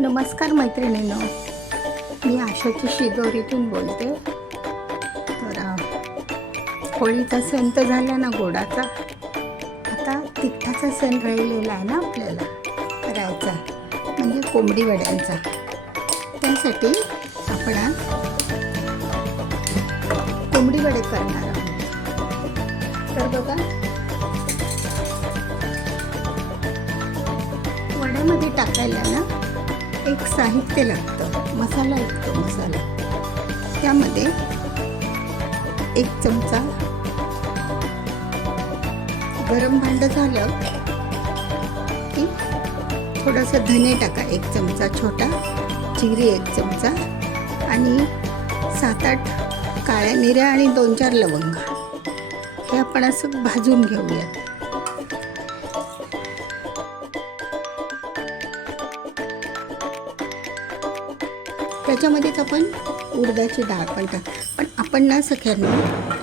नमस्कार मैत्रिणींनो, मी आशाची शिदोरीतून बोलते. तर होळीचा सण तर झाला ना गोडाचा. आता तिखटाचा सण राहिलेला आहे ना आपल्याला करायचा, म्हणजे कोंबडी वड्यांचा. त्यासाठी आपण आज कोंबडी वडे करणार आहोत. तर बघा, वड्यामध्ये टाकायला ना एक साहित्य लागतं, मसाला लागतो. मसाला त्यामध्ये 1 चमचा गरम भांडं झालं की थोडंसं धने टाका, 1 चमचा छोटा, जिरे 1 चमचा आणि 7-8 काळ्या मिऱ्या आणि 2-4 लवंग. हे आपण असं भाजून घेऊया. त्याच्यामध्येच आपण उडदाची डाळ पण पण आपण ना सख्यांना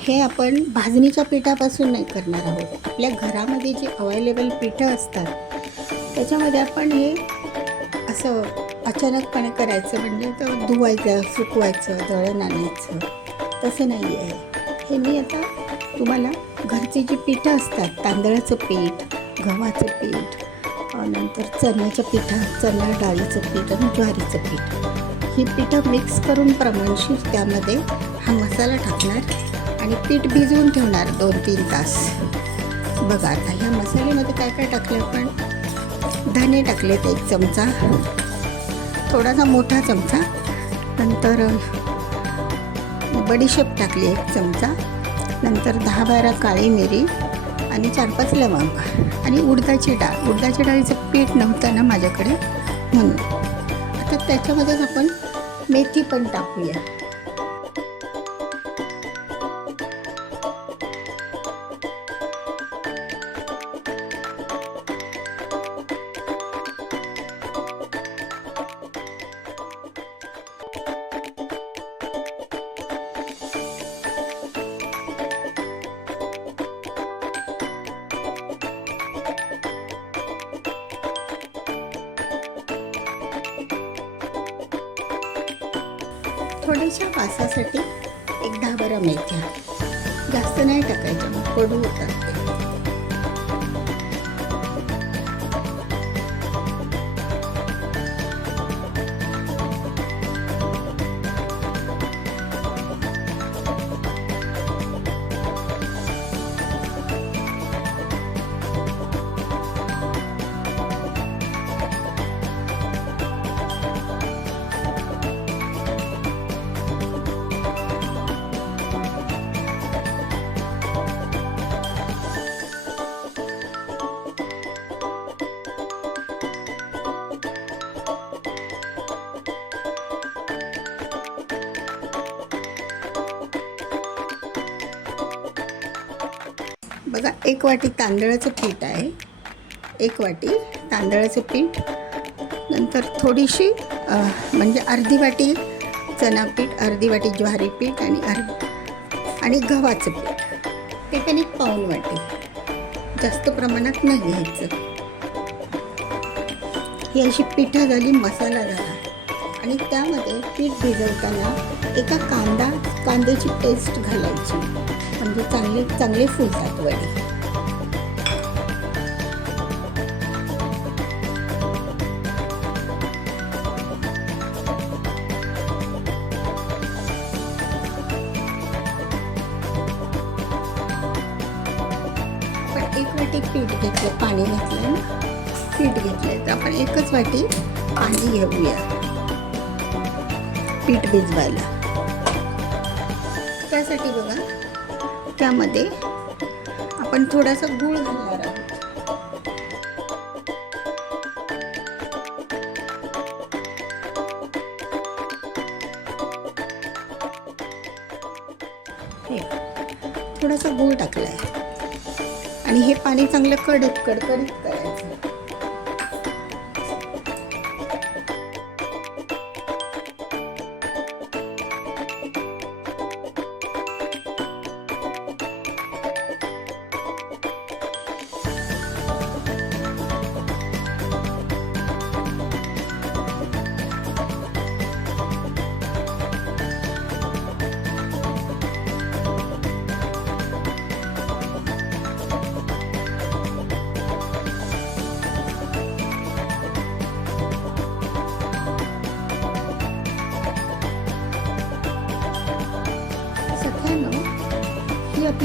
हे आपण भाजणीच्या पिठापासून नाही करणार आहोत. आपल्या घरामध्ये जे अवेलेबल पिठं असतात त्याच्यामध्ये आपण हे असं अचानकपणे करायचं, म्हणजे तर धुवायचं, सुकवायचं, दळण आणायचं, तसं नाही आहे. हे मी आता तुम्हाला घरची जी पिठं असतात, तांदळाचं पीठ, गव्हाचं पीठ, नंतर चण्याच्या पिठात चणा डाळीचं पीठ आणि ज्वारीचं पीठ, ही पिठं मिक्स करून प्रमाणशीर त्यामध्ये हा मसाला टाकणार आणि पीठ भिजवून ठेवणार 2-3 तास. बघा आता ह्या मसाल्यामध्ये काय काय टाकलं आपण. धने टाकलेत 1 चमचा, थोडासा मोठा चमचा. नंतर बडीशेप टाकली 1 चमचा. नंतर 10-12 काळी मिरी आणि 4-5 लवंग आणि उडदाची डाळ. उडदाच्या डाळीचं पीठ नव्हतं ना माझ्याकडे म्हणून. आता त्याच्यामध्येच आपण मेथी पण टाकूया. थोड्याशा वासासाठी 10-12 मेथ्या, जास्त नाही टाकायच्या, मग कडू होतात ते. बघा, 1 वाटी तांदळाचं पीठ आहे, 1 वाटी तांदळाचं पीठ. नंतर थोडीशी म्हणजे अर्धी वाटी चणा पीठ, अर्धी वाटी ज्वारी पीठ आणि गव्हाचं पीठ. ते पण 1 पाऊण वाटी, जास्त प्रमाणात नाही घ्यायचं. ही अशी पिठं झाली, मसाला झाला. आणि त्यामध्ये पीठ भिजवताना एका कांद्याची पेस्ट घालायची, म्हणजे चांगले फुलतात वडे. पण 1 वाटी पीठ घेतलं, पाणी घातलं ना, पीठ घेतलं तर आपण 1च वाटी पाणी घेऊया पीठ भिजवायला. त्यासाठी बघा, त्यामध्ये आपण थोडासा गूळ घालणार आहोत. हे थोडासा गूळ टाकलाय आणि हे पाणी चांगलं कडकडीत करायचं.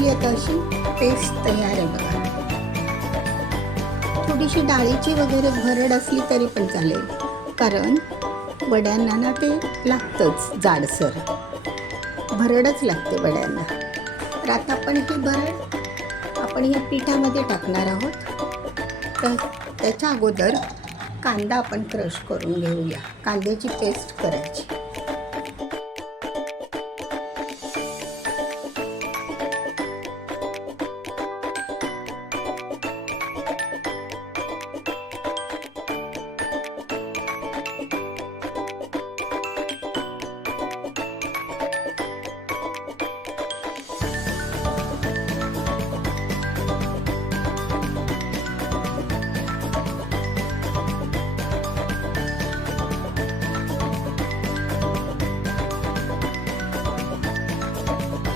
आपली आता अशी पेस्ट तयार आहे बघा. थोडीशी डाळीची वगैरे भरड असली तरी पण चालेल, कारण वड्यांना ना ते लागतंच, जाडसर भरडच लागते वड्यांना. तर आता आपण ही भरड आपण या पिठामध्ये टाकणार आहोत. तर त्याच्या अगोदर कांदा आपण क्रश करून घेऊया. कांद्याची पेस्ट करायची.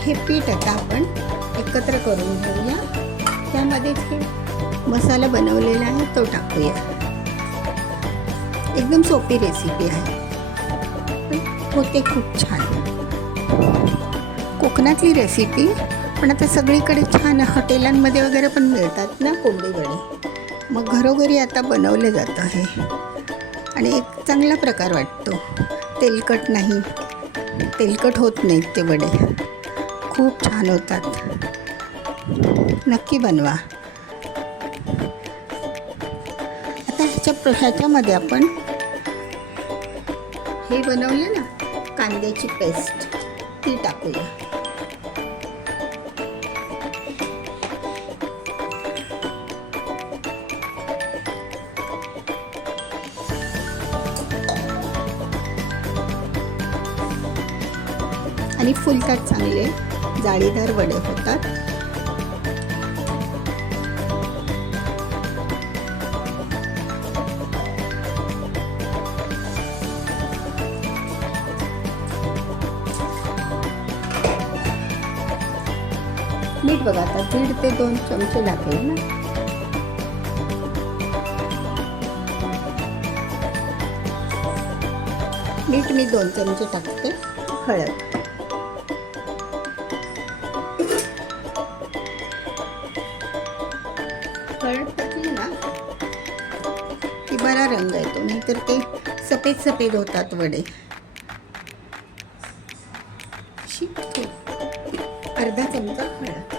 हे पीठ आता आपण एकत्र करून घेऊया. त्यामध्येच हे मसाला बनवलेला आहे तो टाकूया. एकदम सोपी रेसिपी आहे, होते खूप छान. कोकणातली रेसिपी, पण आता सगळीकडे छान हॉटेलांमध्ये वगैरे पण मिळतात ना कोंबडी वडे. मग घरोघरी आता बनवले जातं हे, आणि एक चांगला प्रकार वाटतो. तेलकट नाही, तेलकट होत नाहीत ते वडे, खूप छान होतात. नक्की बनवा. आता ह्याच्यामध्ये आपण हे बनवलं ना कांद्याची पेस्ट, ती टाकूया. आणि फुलतात चांगले, जाळीदार वडे होतात. मीठ बघा आता 1.5 ते 2 चमचे लागेल ना. मीठ मी 2 चमचे टाकते. हळद, हळद टाकली ना की बरा रंग येतो, नाहीतर ते सफेद सफेद होतात वडे. अर्धा चमचा हळद.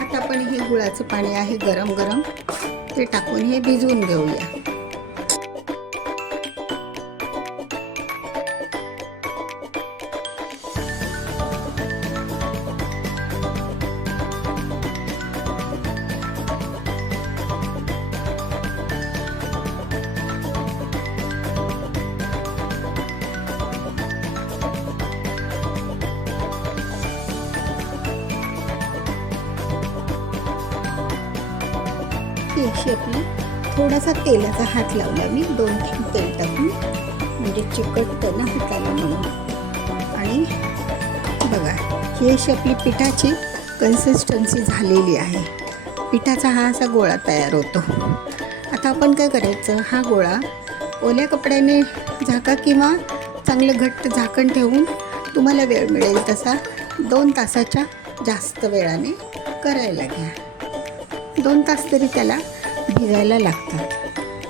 आता आपण हे गुळाचं पाणी आहे गरम गरम, ते टाकून हे भिजवून घेऊया. ही अशी आपली थोडासा तेलाचा हात लावला मी, 2 थेंब तेल टाकून, म्हणजे चिकटतं ना हाताला म्हणून. आणि बघा ही अशी आपली पिठाची कन्सिस्टन्सी झालेली आहे. पिठाचा हा असा गोळा तयार होतो. आता आपण काय करायचं, हा गोळा ओल्या कपड्याने झाका किंवा चांगलं घट्ट झाकण ठेवून तुम्हाला वेळ मिळेल तसा 2 तासाच्या जास्त वेळाने करायला घ्या. 2 तास तरी त्याला भिजायला लागतात.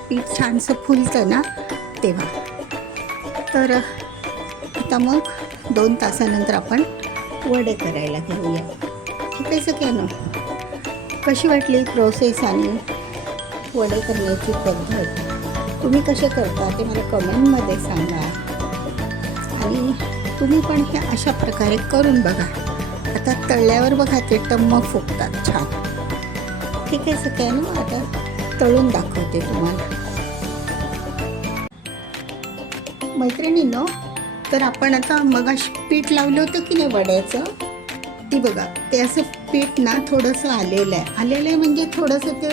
पीठ छानसं फुलतं ना तेव्हा. तर आता मग 2 तासानंतर आपण वडे करायला घेऊया. ठीक आहे सगळ्यांना. कशी वाटली प्रोसेस आणि वडे करण्याची पद्धत, तुम्ही कसे करता ते मला कमेंटमध्ये सांगा. आणि तुम्ही पण हे अशा प्रकारे करून बघा. आता तळल्यावर बघा ते टम्म फुगतात छान. ठीक आहे सगळ्यांना. आता तळून दाखवते तुम्हाला. मैत्रिणींनो, तर आपण आता मगाशी पीठ लावलं होतं की नाही वड्याचं, ती बघा ते असं पीठ ना थोडंसं आलेलं आहे म्हणजे थोडंसं ते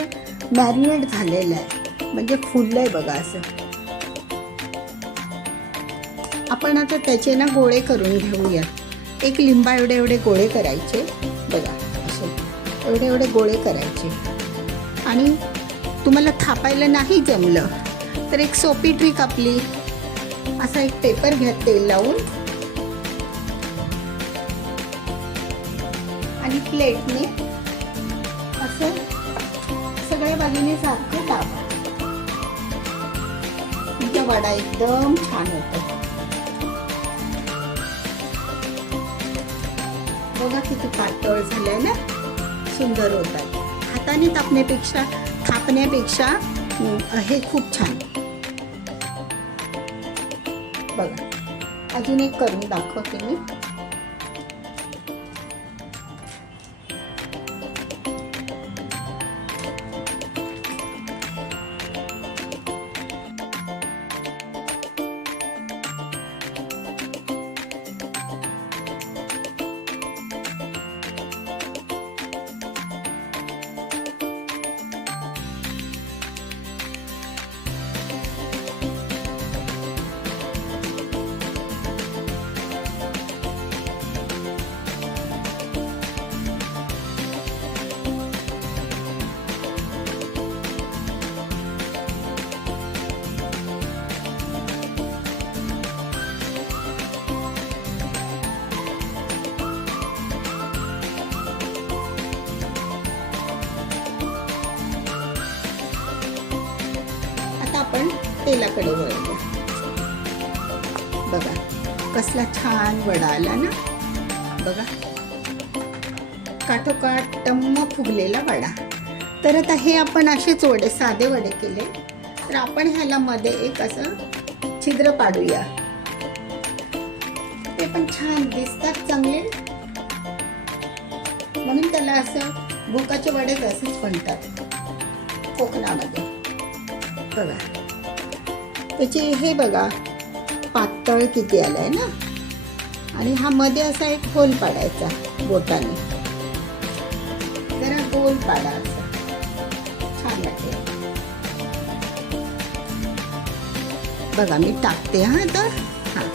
मॅरिनेट झालेलं आहे, म्हणजे फुललं आहे बघा असं. आपण आता त्याचे ना गोळे करून घेऊया. 1 लिंबा एवढे गोळे करायचे बघा, असे एवढे गोळे करायचे. आणि तुम्हाला थापायला नाही जमलं तर एक सोपी ट्रिक आपली, असा एक पेपर घ्या तेल लावून आणि प्लेटने असं सगळ्या बाजूने सारखं दाबा. तुमचा वडा एकदम छान होतो. बघा किती पातळ झालंय ना, सुंदर होतात. हाताने थापण्यापेक्षा हे खूप छान. बघा अजून एक करून दाखवते मी. आपण तेलाकडे वळूया. बघा कसला छान वडा आला ना. बघा काठोकाठ टम्म फुगलेला वडा. तर आता हे आपण असेच वडे, साधे वडे केले, तर आपण ह्याला मध्ये एक असं छिद्र पाडूया. ते पण छान दिसतात चांगले, म्हणून त्याला असं भोकाचे वडेच असेच म्हणतात कोकणामध्ये. बघा त्याचे हे बघा पातळ किती आलाय ना. आणि हा मध्ये असा एक होल पाडायचा बोटाने, जरा गोल पाडा, असा छान वाटेल. बघा मी टाकते हा आता. हा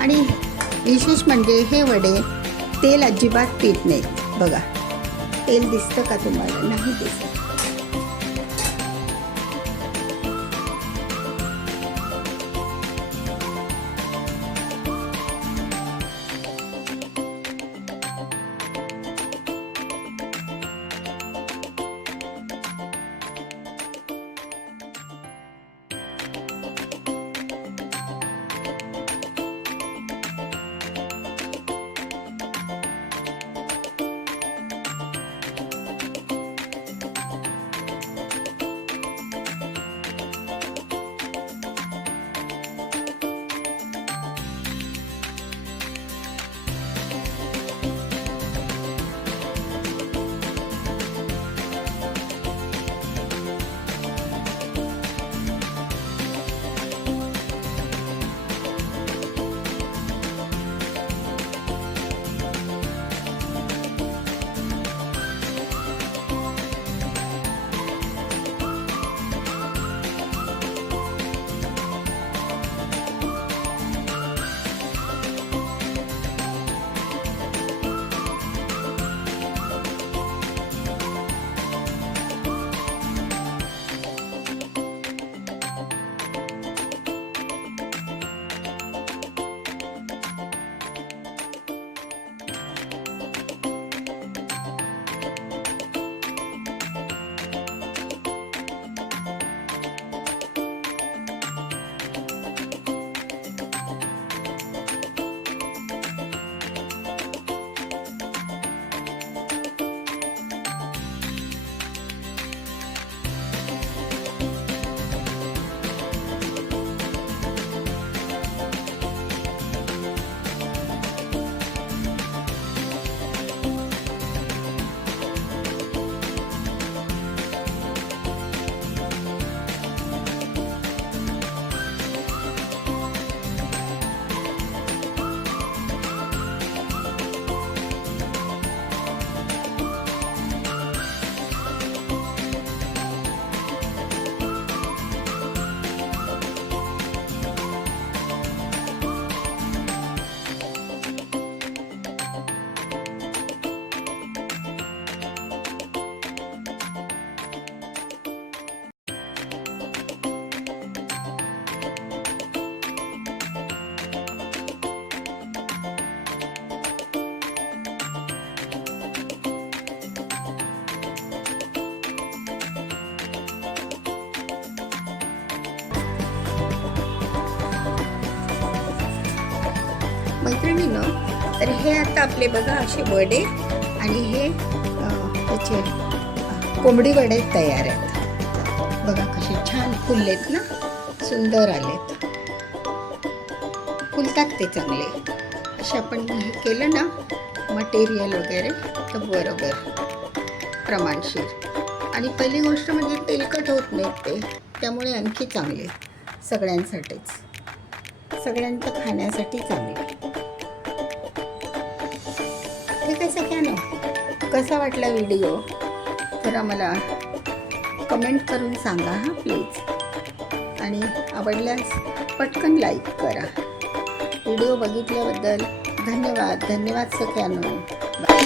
आणि विशेष म्हणजे हे वडे तेल अजिबात पीत नाहीत. बघा तेल दिसतं का तुम्हाला? नाही दिसत. मैत्रिणींनो, तर हे आता आपले बघा असे वडे आणि हे त्याचे कोंबडी वडे तयार आहेत. बघा कसे छान फुललेत ना, सुंदर आलेत. फुलतात ते चांगले. असे आपण हे केलं ना मटेरियल वगैरे तर बरोबर प्रमाणशीर. आणि पहिली गोष्ट म्हणजे तेलकट होत नाहीत ते, त्यामुळे आणखी चांगले सगळ्यांसाठीच, सगळ्यांचं खाण्यासाठी चांगले. ठीक आहे सगळ्यांना, कसा वाटला व्हिडिओ जरा मला कमेंट करून सांगा हां प्लीज. आणि आवडल्यास पटकन लाईक करा. व्हिडिओ बघितल्याबद्दल धन्यवाद. धन्यवाद सगळ्यांना. बाय.